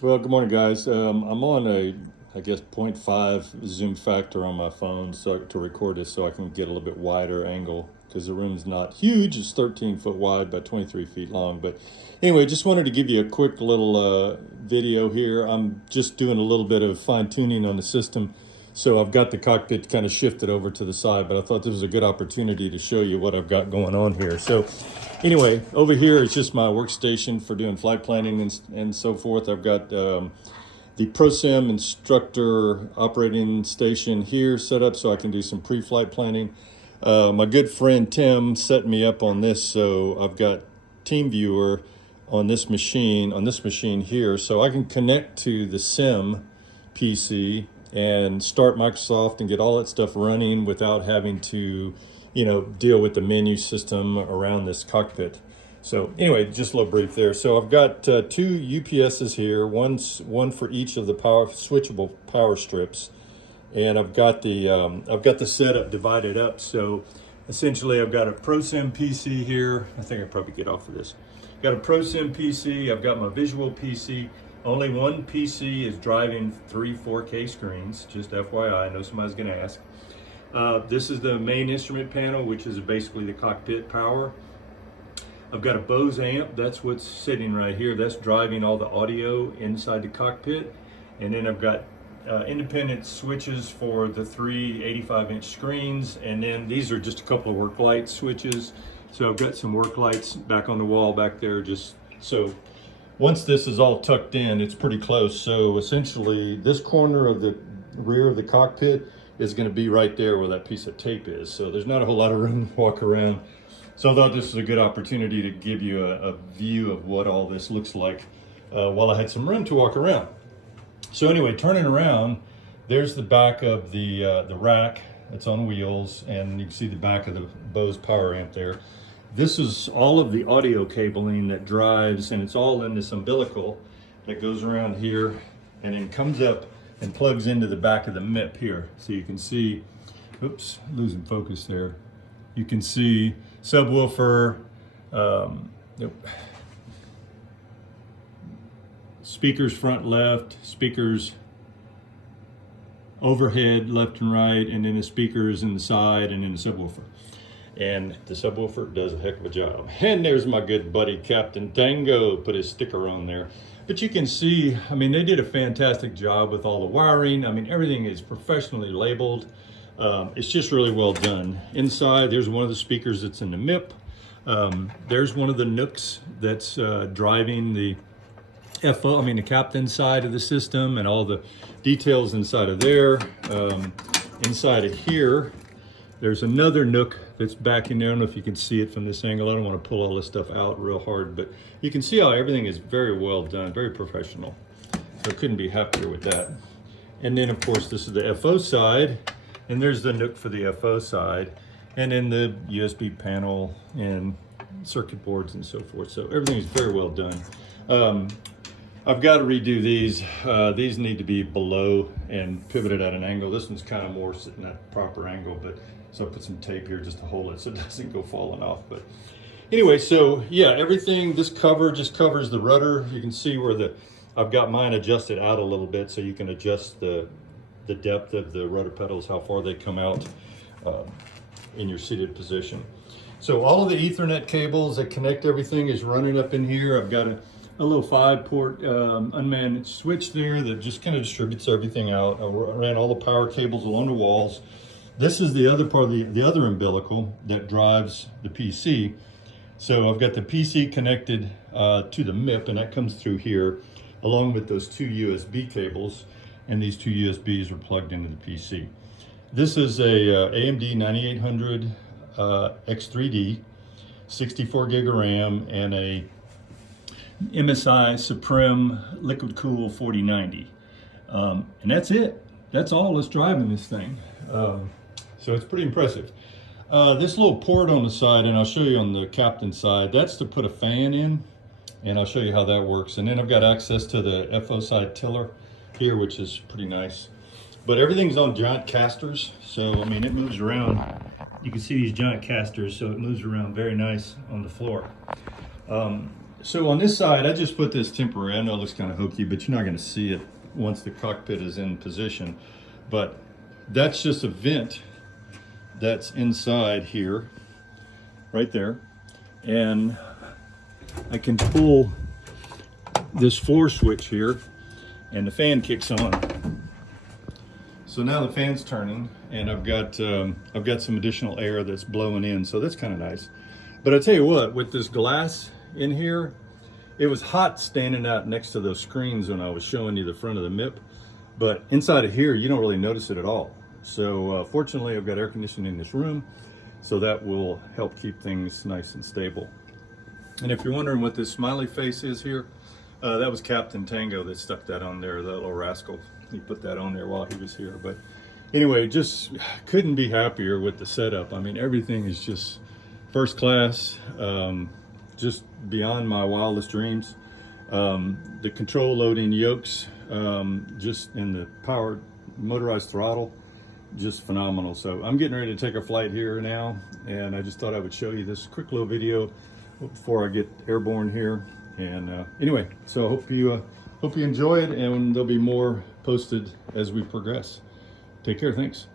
Well, good morning, guys. I'm on I guess, 0.5 zoom factor on my phone to record this so I can get a little bit wider angle because the room's not huge. It's 13 foot wide by 23 feet long. But anyway, just wanted to give you a quick little video here. I'm just doing a little bit of fine tuning on the system. So I've got the cockpit kind of shifted over to the side, but I thought this was a good opportunity to show you what I've got going on here. So anyway, over here is just my workstation for doing flight planning and so forth. I've got the ProSim instructor operating station here set up so I can do some pre-flight planning. My good friend Tim set me up on this, so I've got TeamViewer on this machine here, so I can connect to the Sim PC and start Microsoft and get all that stuff running without having to, deal with the menu system around this cockpit. So anyway, just a little brief there. So I've got two UPSs here, one for each of the switchable power strips, and I've got the setup divided up. So essentially, I've got a ProSim PC here. I think I'll probably get off of this. Got a ProSim PC. I've got my visual PC. Only one PC is driving three 4K screens. Just FYI, I know somebody's going to ask. This is the main instrument panel, which is basically the cockpit power. I've got a Bose amp, that's what's sitting right here. That's driving all the audio inside the cockpit. And then I've got independent switches for the three 85-inch screens. And then these are just a couple of work light switches. So I've got some work lights back on the wall back there. Just so once this is all tucked in, it's pretty close. So essentially this corner of the rear of the cockpit is going to be right there where that piece of tape is. So there's not a whole lot of room to walk around. So I thought this was a good opportunity to give you a view of what all this looks like while I had some room to walk around. So anyway, turning around, there's the back of the rack. It's on wheels, and you can see the back of the Bose power amp there. This is all of the audio cabling that drives, and it's all in this umbilical that goes around here and then comes up and plugs into the back of the MIP here. So you can see, oops, losing focus there. You can see subwoofer, speakers front left, speakers overhead left and right, and then the speakers in the side, and then the subwoofer. And the subwoofer does a heck of a job. And there's my good buddy Captain Tango, put his sticker on there. But you can see, I mean, they did a fantastic job with all the wiring. I mean, everything is professionally labeled. It's just really well done. Inside, there's one of the speakers that's in the MIP. There's one of the NUCs that's driving the the captain side of the system, and all the details inside of there. Inside of here, there's another NUC that's back in there. I don't know if you can see it from this angle. I don't want to pull all this stuff out real hard, but you can see how everything is very well done, very professional. So I couldn't be happier with that. And then, of course, this is the FO side. And there's the NUC for the FO side, and then the USB panel and circuit boards and so forth. So everything is very well done. I've got to redo these. These need to be below and pivoted at an angle. This one's kind of more sitting at the proper angle, but so I put some tape here just to hold it so it doesn't go falling off. But anyway, so yeah, everything, this cover just covers the rudder. You can see where I've got mine adjusted out a little bit so you can adjust the depth of the rudder pedals, how far they come out in your seated position. So all of the Ethernet cables that connect everything is running up in here. I've got a little 5-port unmanned switch there that just kind of distributes everything out. I ran all the power cables along the walls. This is the other part of the other umbilical that drives the PC. So I've got the PC connected to the MIP, and that comes through here, along with those two USB cables. And these two USBs are plugged into the PC. This is a AMD 9800 X3D, 64 gig of RAM, and a MSI Supreme Liquid Cool 4090. And that's it. That's all that's driving this thing. So it's pretty impressive. This little port on the side, and I'll show you on the captain side, that's to put a fan in, and I'll show you how that works. And then I've got access to the FO side tiller here, which is pretty nice. But everything's on giant casters, so I mean, it moves around. You can see these giant casters, so it moves around very nice on the floor. So on this side, I just put this temporary. I know it looks kind of hokey, but you're not going to see it once the cockpit is in position. But that's just a vent that's inside here, right there. And I can pull this floor switch here and the fan kicks on. So now the fan's turning and I've got some additional air that's blowing in. So that's kind of nice. But I tell you what, with this glass in here, it was hot standing out next to those screens when I was showing you the front of the MIP, but inside of here you don't really notice it at all. So fortunately I've got air conditioning in this room, so that will help keep things nice and stable. And if you're wondering what this smiley face is here, that was Captain Tango that stuck that on there, that little rascal. He put that on there while he was here. But anyway, just couldn't be happier with the setup. I mean, everything is just first class. Just beyond my wildest dreams. The control loading yokes, just in the powered motorized throttle, just phenomenal. So I'm getting ready to take a flight here now, and I just thought I would show you this quick little video before I get airborne here. And anyway, so I hope you enjoy it, and there'll be more posted as we progress. Take care, thanks.